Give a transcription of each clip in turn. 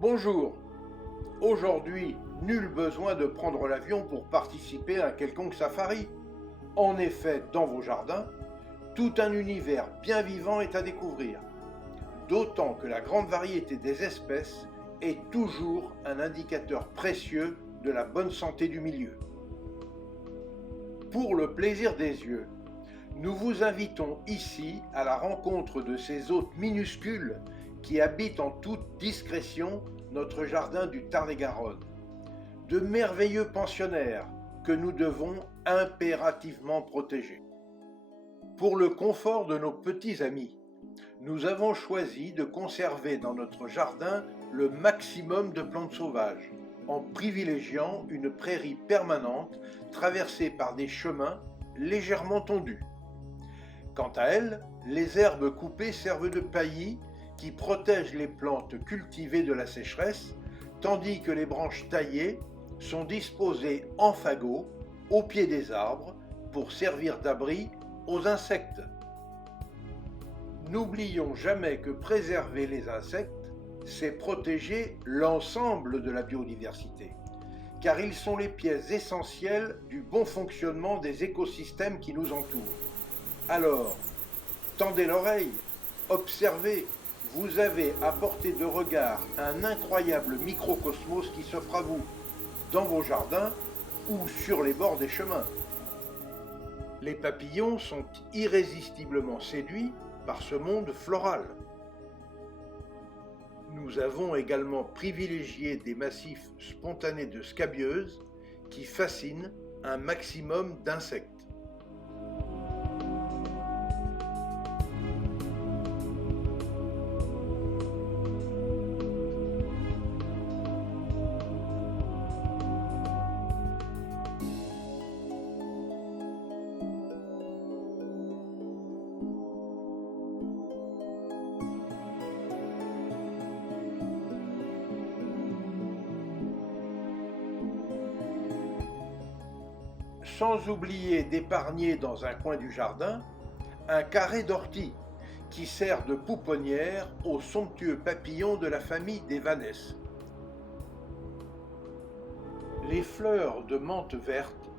Bonjour. Aujourd'hui, nul besoin de prendre l'avion pour participer à un quelconque safari. En effet, dans vos jardins, tout un univers bien vivant est à découvrir. D'autant que la grande variété des espèces est toujours un indicateur précieux de la bonne santé du milieu. Pour le plaisir des yeux, nous vous invitons ici à la rencontre de ces hôtes minuscules qui habitent en toute discrétion notre jardin du Tarn-et-Garonne. De merveilleux pensionnaires que nous devons impérativement protéger. Pour le confort de nos petits amis, nous avons choisi de conserver dans notre jardin le maximum de plantes sauvages, en privilégiant une prairie permanente traversée par des chemins légèrement tondus. Quant à elles, les herbes coupées servent de paillis qui protègent les plantes cultivées de la sécheresse, tandis que les branches taillées sont disposées en fagots au pied des arbres pour servir d'abri aux insectes. N'oublions jamais que préserver les insectes, c'est protéger l'ensemble de la biodiversité, car ils sont les pièces essentielles du bon fonctionnement des écosystèmes qui nous entourent. Alors, tendez l'oreille, observez, vous avez à portée de regard un incroyable microcosmos qui s'offre à vous, dans vos jardins ou sur les bords des chemins. Les papillons sont irrésistiblement séduits par ce monde floral. Nous avons également privilégié des massifs spontanés de scabieuses qui fascinent un maximum d'insectes. Sans oublier d'épargner dans un coin du jardin un carré d'orties qui sert de pouponnière aux somptueux papillons de la famille des vanès. Les fleurs de menthe verte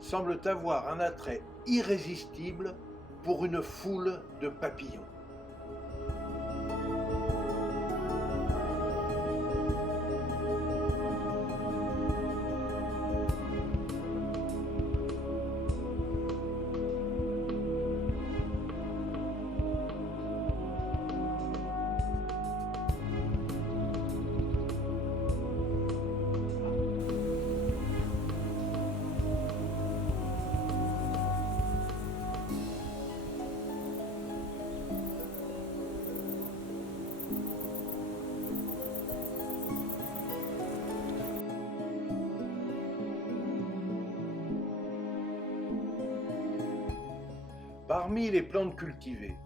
semblent avoir un attrait irrésistible pour une foule de papillons. Parmi les plantes cultivées,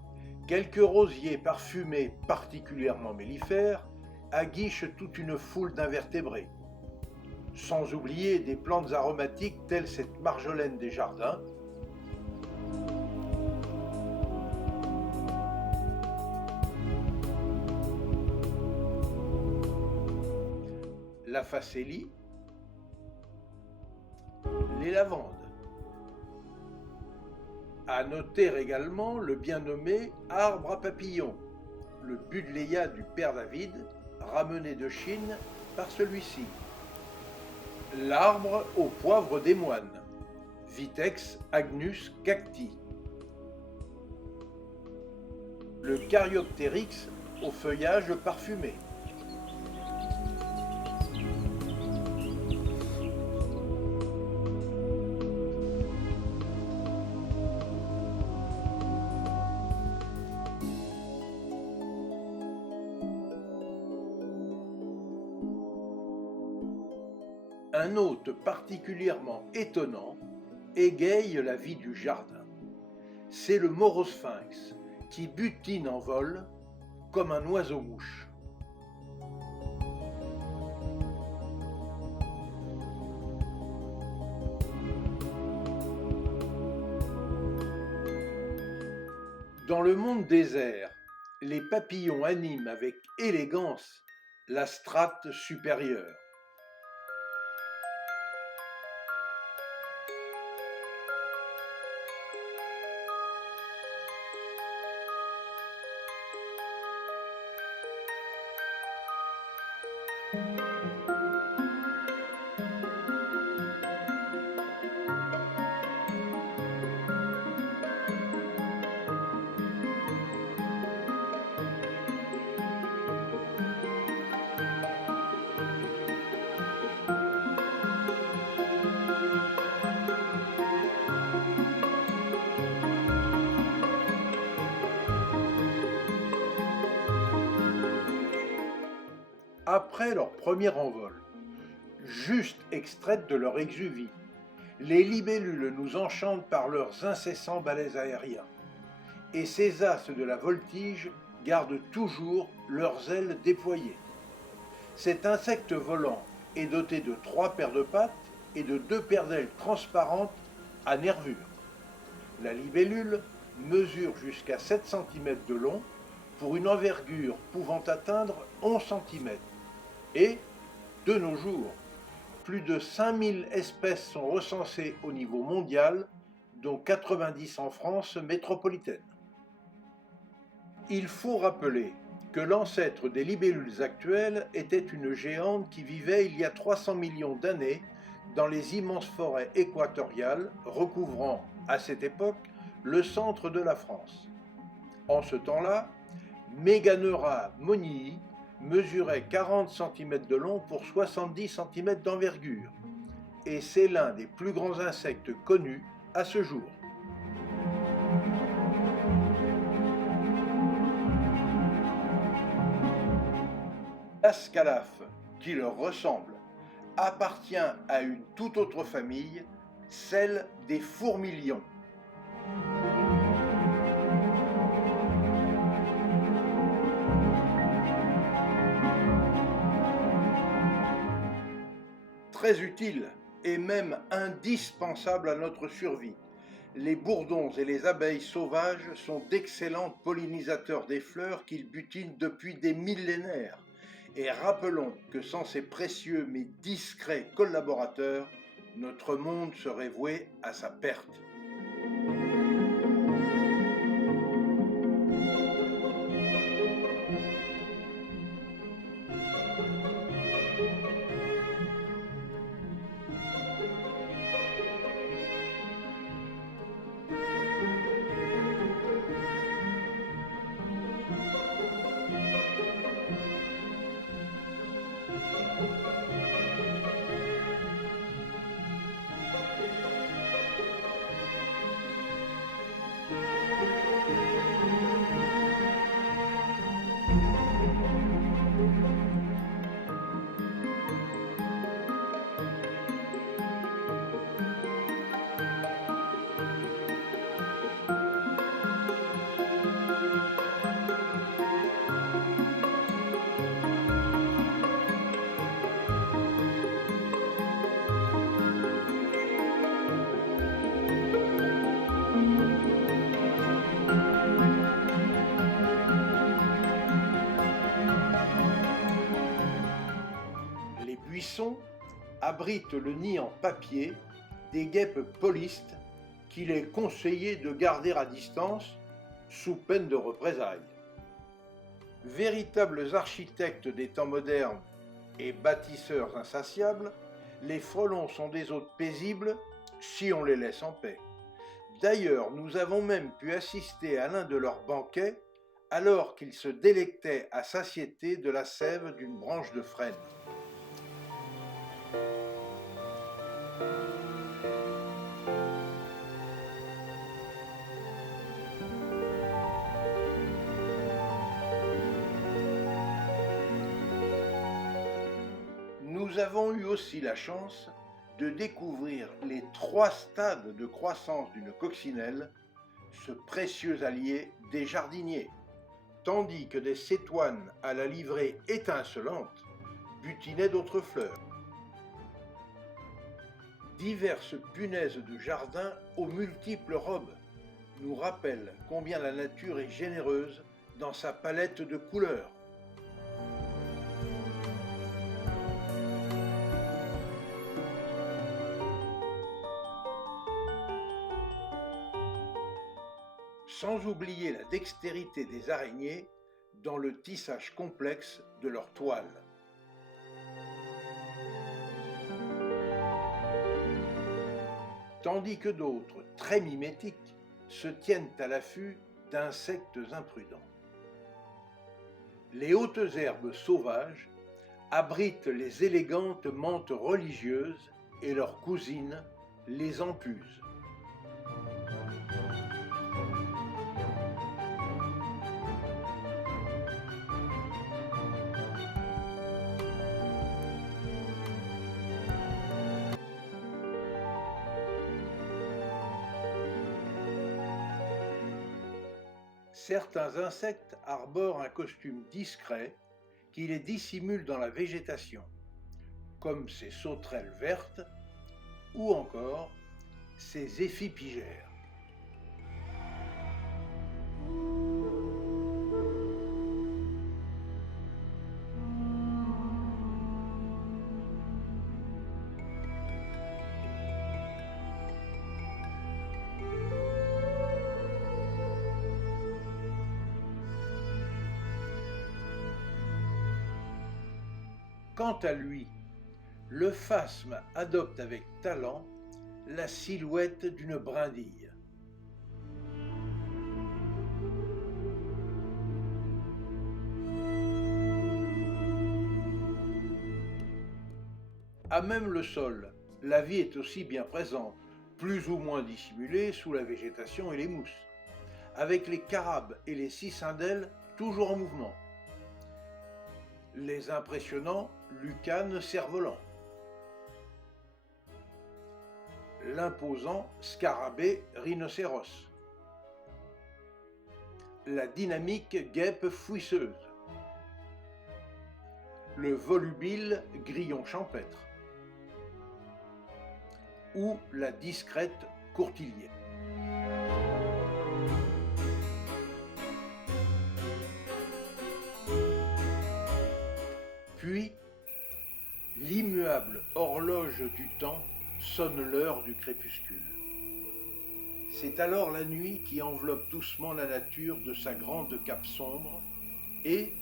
quelques rosiers parfumés particulièrement mellifères aguichent toute une foule d'invertébrés. Sans oublier des plantes aromatiques telles cette marjolaine des jardins, la facélie, les lavandes. À noter également le bien nommé arbre à papillons, le buddleia du père David, ramené de Chine par celui-ci. L'arbre au poivre des moines, Vitex agnus cacti. Le Caryoptérix au feuillage parfumé. Un hôte particulièrement étonnant égaye la vie du jardin. C'est le morosphinx qui butine en vol comme un oiseau-mouche. Dans le monde désert, les papillons animent avec élégance la strate supérieure. Après leur premier envol, juste extraites de leur exuvie, les libellules nous enchantent par leurs incessants balais aériens. Et ces as de la voltige gardent toujours leurs ailes déployées. Cet insecte volant est doté de 3 paires de pattes et de 2 paires d'ailes transparentes à nervures. La libellule mesure jusqu'à 7 cm de long pour une envergure pouvant atteindre 11 cm. Et, de nos jours, plus de 5000 espèces sont recensées au niveau mondial, dont 90 en France métropolitaine. Il faut rappeler que l'ancêtre des libellules actuelles était une géante qui vivait il y a 300 millions d'années dans les immenses forêts équatoriales recouvrant, à cette époque, le centre de la France. En ce temps-là, Meganeura monii mesurait 40 cm de long pour 70 cm d'envergure, et c'est l'un des plus grands insectes connus à ce jour. L'ascalaphe, qui leur ressemble, appartient à une toute autre famille, celle des fourmilions. Très utile et même indispensable à notre survie, les bourdons et les abeilles sauvages sont d'excellents pollinisateurs des fleurs qu'ils butinent depuis des millénaires. Et rappelons que sans ces précieux mais discrets collaborateurs, notre monde serait voué à sa perte. Les buissons abritent le nid en papier des guêpes polistes qu'il est conseillé de garder à distance sous peine de représailles. Véritables architectes des temps modernes et bâtisseurs insatiables, les frelons sont des hôtes paisibles si on les laisse en paix. D'ailleurs, nous avons même pu assister à l'un de leurs banquets alors qu'ils se délectaient à satiété de la sève d'une branche de frêne. Nous avons eu aussi la chance de découvrir les 3 stades de croissance d'une coccinelle, ce précieux allié des jardiniers, tandis que des cétoines à la livrée étincelante butinaient d'autres fleurs. Diverses punaises de jardin aux multiples robes nous rappellent combien la nature est généreuse dans sa palette de couleurs. sans oublier la dextérité des araignées dans le tissage complexe de leurs toiles. Tandis que d'autres, très mimétiques, se tiennent à l'affût d'insectes imprudents. Les hautes herbes sauvages abritent les élégantes menthes religieuses et leurs cousines, les empuses. Certains insectes arborent un costume discret qui les dissimule dans la végétation, comme ces sauterelles vertes ou encore ces éphipigères. Quant à lui, le phasme adopte avec talent la silhouette d'une brindille. À même le sol, la vie est aussi bien présente, plus ou moins dissimulée sous la végétation et les mousses, avec les carabes et les cicindelles toujours en mouvement. Les impressionnants lucanes cerfs-volants, l'imposant scarabée rhinocéros, la dynamique guêpe fouisseuse, le volubile grillon champêtre ou la discrète courtilière. Puis, l'immuable horloge du temps sonne l'heure du crépuscule. C'est alors la nuit qui enveloppe doucement la nature de sa grande cape sombre et,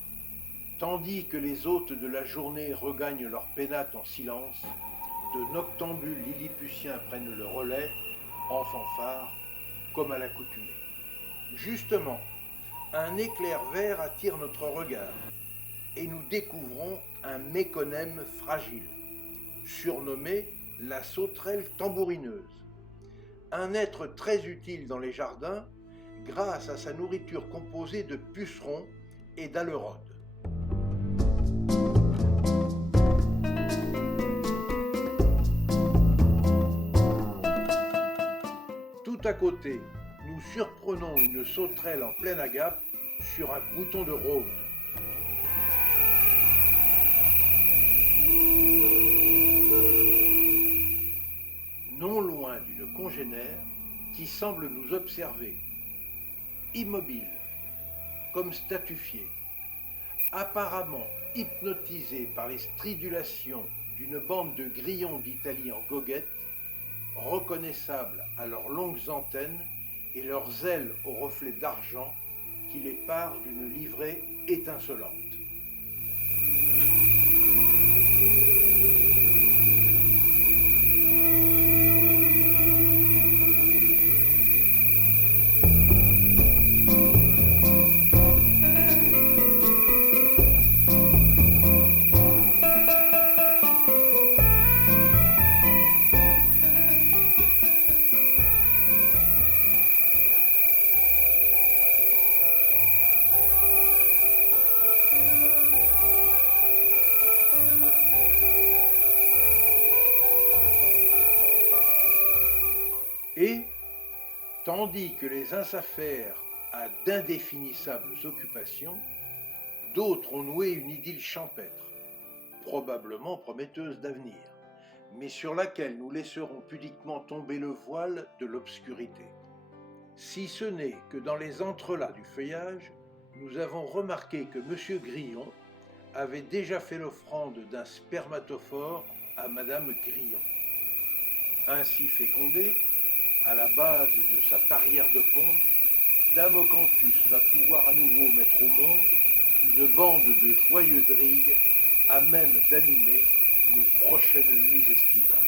tandis que les hôtes de la journée regagnent leur pénate en silence, de noctambules lilliputiens prennent le relais, en fanfare, comme à l'accoutumée. Justement, un éclair vert attire notre regard, et nous découvrons un méconème fragile, surnommé la sauterelle tambourineuse. Un être très utile dans les jardins grâce à sa nourriture composée de pucerons et d'alerodes. Tout à côté, nous surprenons une sauterelle en pleine agape sur un bouton de rose. Non loin d'une congénère qui semble nous observer, immobile, comme statufiée, apparemment hypnotisée par les stridulations d'une bande de grillons d'Italie en goguette, reconnaissables à leurs longues antennes et leurs ailes aux reflets d'argent qui les parent d'une livrée étincelante. Et, tandis que les uns s'affairent à d'indéfinissables occupations, d'autres ont noué une idylle champêtre, probablement prometteuse d'avenir, mais sur laquelle nous laisserons pudiquement tomber le voile de l'obscurité. Si ce n'est que dans les entrelacs du feuillage, nous avons remarqué que M. Grillon avait déjà fait l'offrande d'un spermatophore à Madame Grillon. Ainsi fécondée, à la base de sa tarière de ponte, Dame Ocanthus va pouvoir à nouveau mettre au monde une bande de joyeux drilles à même d'animer nos prochaines nuits estivales.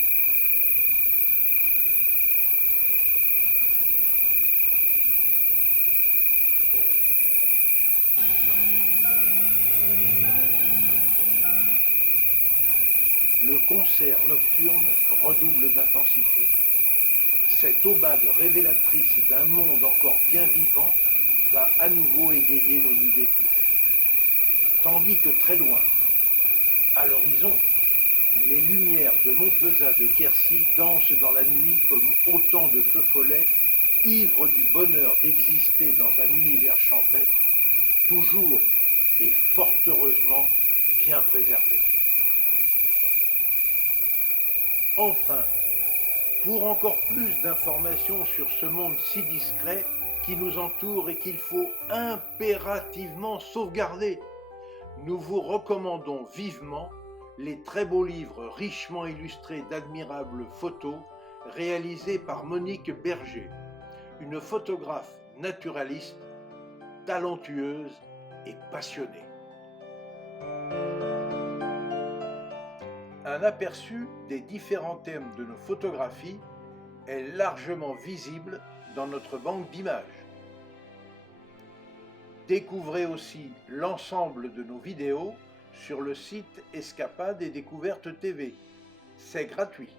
Le concert nocturne redouble d'intensité. Cette aubade révélatrice d'un monde encore bien vivant va à nouveau égayer nos nuits d'été. Tandis que très loin, à l'horizon, les lumières de Montpezat de Quercy dansent dans la nuit comme autant de feux follets, ivres du bonheur d'exister dans un univers champêtre, toujours et fort heureusement bien préservé. Enfin, pour encore plus d'informations sur ce monde si discret qui nous entoure et qu'il faut impérativement sauvegarder, nous vous recommandons vivement les très beaux livres richement illustrés d'admirables photos réalisés par Monique Berger, une photographe naturaliste, talentueuse et passionnée. Un aperçu des différents thèmes de nos photographies est largement visible dans notre banque d'images. Découvrez aussi l'ensemble de nos vidéos sur le site Escapades et Découvertes TV. C'est gratuit.